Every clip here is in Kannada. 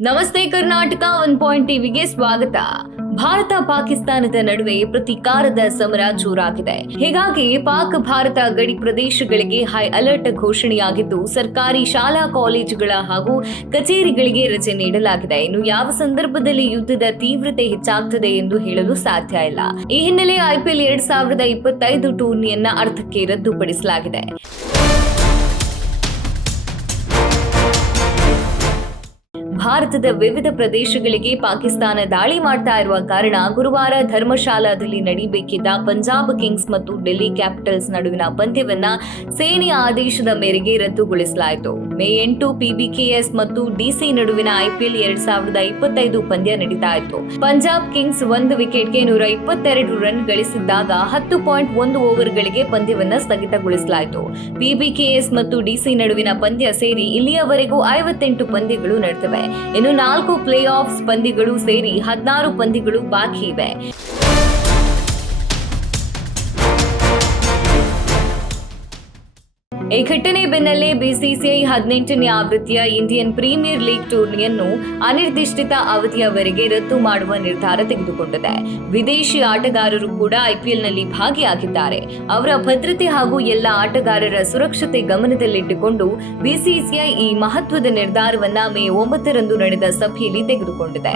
ನಮಸ್ತೆ ಕರ್ನಾಟಕ ಒನ್ ಪಾಯಿಂಟ್ ಟಿವಿಗೆ ಸ್ವಾಗತ. ಭಾರತ ಪಾಕಿಸ್ತಾನದ ನಡುವೆ ಪ್ರತಿಕಾರದ ಸಮರ ಜೋರಾಗಿದೆ. ಹೀಗಾಗಿ ಪಾಕ್ ಭಾರತ ಗಡಿ ಪ್ರದೇಶಗಳಿಗೆ ಹೈ ಅಲರ್ಟ್ ಘೋಷಣೆಯಾಗಿದ್ದು, ಸರ್ಕಾರಿ ಶಾಲಾ ಕಾಲೇಜುಗಳ ಹಾಗೂ ಕಚೇರಿಗಳಿಗೆ ರಜೆ ನೀಡಲಾಗಿದೆ. ಇನ್ನು ಯಾವ ಸಂದರ್ಭದಲ್ಲಿ ಯುದ್ಧದ ತೀವ್ರತೆ ಹೆಚ್ಚಾಗ್ತದೆ ಎಂದು ಹೇಳಲು ಸಾಧ್ಯ ಇಲ್ಲ. ಈ ಹಿನ್ನೆಲೆ ಐಪಿಎಲ್ ಎರಡ್ ಸಾವಿರದ ಇಪ್ಪತ್ತೈದು ಟೂರ್ನಿಯನ್ನ ಅರ್ಧಕ್ಕೆ ರದ್ದುಪಡಿಸಲಾಗಿದೆ. ಭಾರತದ ವಿವಿಧ ಪ್ರದೇಶಗಳಿಗೆ ಪಾಕಿಸ್ತಾನ ದಾಳಿ ಮಾಡ್ತಾ ಇರುವ ಕಾರಣ ಗುರುವಾರ ಧರ್ಮಶಾಲಾದಲ್ಲಿ ನಡೀಬೇಕಿದ್ದ ಪಂಜಾಬ್ ಕಿಂಗ್ಸ್ ಮತ್ತು ಡೆಲ್ಲಿ ಕ್ಯಾಪಿಟಲ್ಸ್ ನಡುವಿನ ಪಂದ್ಯವನ್ನ ಸೇನೆಯ ಆದೇಶದ ಮೇರೆಗೆ ರದ್ದುಗೊಳಿಸಲಾಯಿತು. ಮೇ ಎಂಟು ಪಿಬಿಕೆಎಸ್ ಮತ್ತು ಡಿಸಿ ನಡುವಿನ ಐಪಿಎಲ್ ಎರಡ್ ಸಾವಿರದ ಇಪ್ಪತ್ತೈದು ಪಂದ್ಯ ನಡೀತಾ ಇತ್ತು. ಪಂಜಾಬ್ ಕಿಂಗ್ಸ್ ಒಂದು ವಿಕೆಟ್ಗೆ ನೂರ ಇಪ್ಪತ್ತೆರಡು ರನ್ ಗಳಿಸಿದ್ದಾಗ ಹತ್ತು ಪಾಯಿಂಟ್ ಒಂದು ಓವರ್ಗಳಿಗೆ ಪಂದ್ಯವನ್ನ ಸ್ಥಗಿತಗೊಳಿಸಲಾಯಿತು. ಪಿಬಿಕೆಎಸ್ ಮತ್ತು ಡಿಸಿ ನಡುವಿನ ಪಂದ್ಯ ಸೇರಿ ಇಲ್ಲಿಯವರೆಗೂ ಐವತ್ತೆಂಟು ಪಂದ್ಯಗಳು ನಡೆದಿವೆ. ಇನ್ನು ನಾಲ್ಕು ಪ್ಲೇ ಆಫ್ ಪಂದ್ಯಗಳು ಸೇರಿ ಹದಿನಾರು ಪಂದ್ಯಗಳು ಬಾಕಿ ಇವೆ. ಈ ಘಟನೆ ಬೆನ್ನಲ್ಲೇ ಬಿಸಿಸಿಐ ಹದಿನೆಂಟನೇ ಆವೃತ್ತಿಯ ಇಂಡಿಯನ್ ಪ್ರೀಮಿಯರ್ ಲೀಗ್ ಟೂರ್ನಿಯನ್ನು ಅನಿರ್ದಿಷ್ಟಿತ ಅವಧಿಯವರೆಗೆ ರದ್ದು ಮಾಡುವ ನಿರ್ಧಾರ ತೆಗೆದುಕೊಂಡಿದೆ. ವಿದೇಶಿ ಆಟಗಾರರು ಕೂಡ ಐಪಿಎಲ್ನಲ್ಲಿ ಭಾಗಿಯಾಗಿದ್ದಾರೆ. ಅವರ ಭದ್ರತೆ ಹಾಗೂ ಎಲ್ಲ ಆಟಗಾರರ ಸುರಕ್ಷತೆ ಗಮನದಲ್ಲಿಟ್ಟುಕೊಂಡು ಬಿಸಿಸಿಐ ಈ ಮಹತ್ವದ ನಿರ್ಧಾರವನ್ನ ಮೇ ಒಂಬತ್ತರಂದು ನಡೆದ ಸಭೆಯಲ್ಲಿ ತೆಗೆದುಕೊಂಡಿದೆ.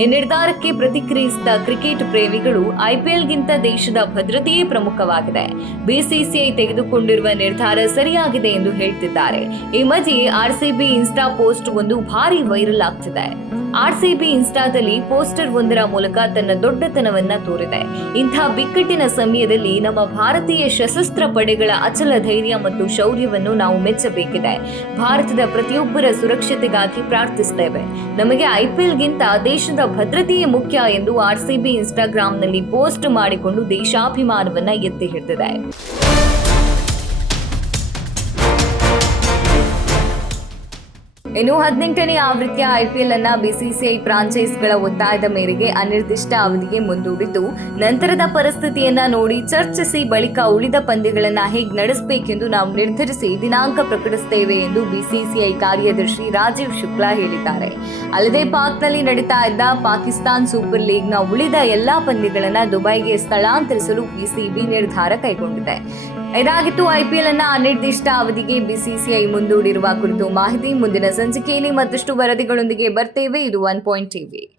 ಈ ನಿರ್ಧಾರಕ್ಕೆ ಪ್ರತಿಕ್ರಿಯಿಸಿದ ಕ್ರಿಕೆಟ್ ಪ್ರೇಮಿಗಳು ಐಪಿಎಲ್ಗಿಂತ ದೇಶದ ಭದ್ರತೆಯೇ ಪ್ರಮುಖವಾಗಿದೆ. ಬಿಸಿಸಿಐ ತೆಗೆದುಕೊಂಡಿರುವ ನಿರ್ಧಾರ ಸರಿಯಾಗಿದೆ ಎಂದು ಹೇಳ್ತಿದ್ದಾರೆ. ಈ ಮಧ್ಯೆ ಆರ್ಸಿಬಿ ಇನ್ಸ್ಟಾ ಪೋಸ್ಟ್ ಒಂದು ಭಾರಿ ವೈರಲ್ ಆಗ್ತಿದೆ. ಆರ್ಸಿಬಿ ಇನ್ಸ್ಟಾದಲ್ಲಿ ಪೋಸ್ಟರ್ ಒಂದರ ಮೂಲಕ ತನ್ನ ದೊಡ್ಡತನವನ್ನ ತೋರಿದೆ. ಇಂಥ ಬಿಕ್ಕಟ್ಟಿನ ಸಮಯದಲ್ಲಿ ನಮ್ಮ ಭಾರತೀಯ ಸಶಸ್ತ್ರ ಪಡೆಗಳ ಅಚಲ ಧೈರ್ಯ ಮತ್ತು ಶೌರ್ಯವನ್ನು ನಾವು ಮೆಚ್ಚಬೇಕಿದೆ. ಭಾರತದ ಪ್ರತಿಯೊಬ್ಬರ ಸುರಕ್ಷತೆಗಾಗಿ ಪ್ರಾರ್ಥಿಸುತ್ತೇವೆ. ನಮಗೆ ಐಪಿಎಲ್ಗಿಂತ ದೇಶದ ಭದ್ರತೆಯೇ ಮುಖ್ಯ ಎಂದು ಆರ್ಸಿಬಿ ಇನ್ಸ್ಟಾಗ್ರಾಂನಲ್ಲಿ ಪೋಸ್ಟ್ ಮಾಡಿಕೊಂಡು ದೇಶಾಭಿಮಾನವನ್ನ ಎತ್ತಿ ಹಿಡಿದಿದೆ. ಇನ್ನು ಹದಿನೆಂಟನೇ ಆವೃತ್ತಿಯ ಐಪಿಎಲ್ ಅನ್ನ ಬಿಸಿಸಿಐ ಫ್ರಾಂಚೈಸ್ಗಳ ಒತ್ತಾಯದ ಮೇರೆಗೆ ಅನಿರ್ದಿಷ್ಟ ಅವಧಿಗೆ ಮುಂದೂಡಿದ್ದು, ನಂತರದ ಪರಿಸ್ಥಿತಿಯನ್ನ ನೋಡಿ ಚರ್ಚಿಸಿ ಬಳಿಕ ಉಳಿದ ಪಂದ್ಯಗಳನ್ನ ಹೇಗೆ ನಡೆಸಬೇಕೆಂದು ನಾವು ನಿರ್ಧರಿಸಿ ದಿನಾಂಕ ಪ್ರಕಟಿಸುತ್ತೇವೆ ಎಂದು ಬಿಸಿಸಿಐ ಕಾರ್ಯದರ್ಶಿ ರಾಜೀವ್ ಶುಕ್ಲಾ ಹೇಳಿದ್ದಾರೆ. ಅಲ್ಲದೆ ಪಾಕ್ನಲ್ಲಿ ನಡೀತಾ ಇದ್ದ ಪಾಕಿಸ್ತಾನ್ ಸೂಪರ್ ಲೀಗ್ನ ಉಳಿದ ಎಲ್ಲಾ ಪಂದ್ಯಗಳನ್ನ ದುಬೈಗೆ ಸ್ಥಳಾಂತರಿಸಲು ಬಿಸಿಬಿ ನಿರ್ಧಾರ ಕೈಗೊಂಡಿದೆ. ಇದಾಗಿತ್ತು ಐಪಿಎಲ್ ಅನ್ನ ಅನಿರ್ದಿಷ್ಟ ಅವಧಿಗೆ ಬಿಸಿಸಿಐ ಮುಂದೂಡಿರುವ ಕುರಿತು ಮಾಹಿತಿ. ಮುಂದಿನ ಸಂಚಿಕೆಯಲ್ಲಿ ಮತ್ತಷ್ಟು ವರದಿಗಳೊಂದಿಗೆ ಬರ್ತೇವೆ. ಇದು ಒನ್ ಪಾಯಿಂಟ್ ಟಿವಿ.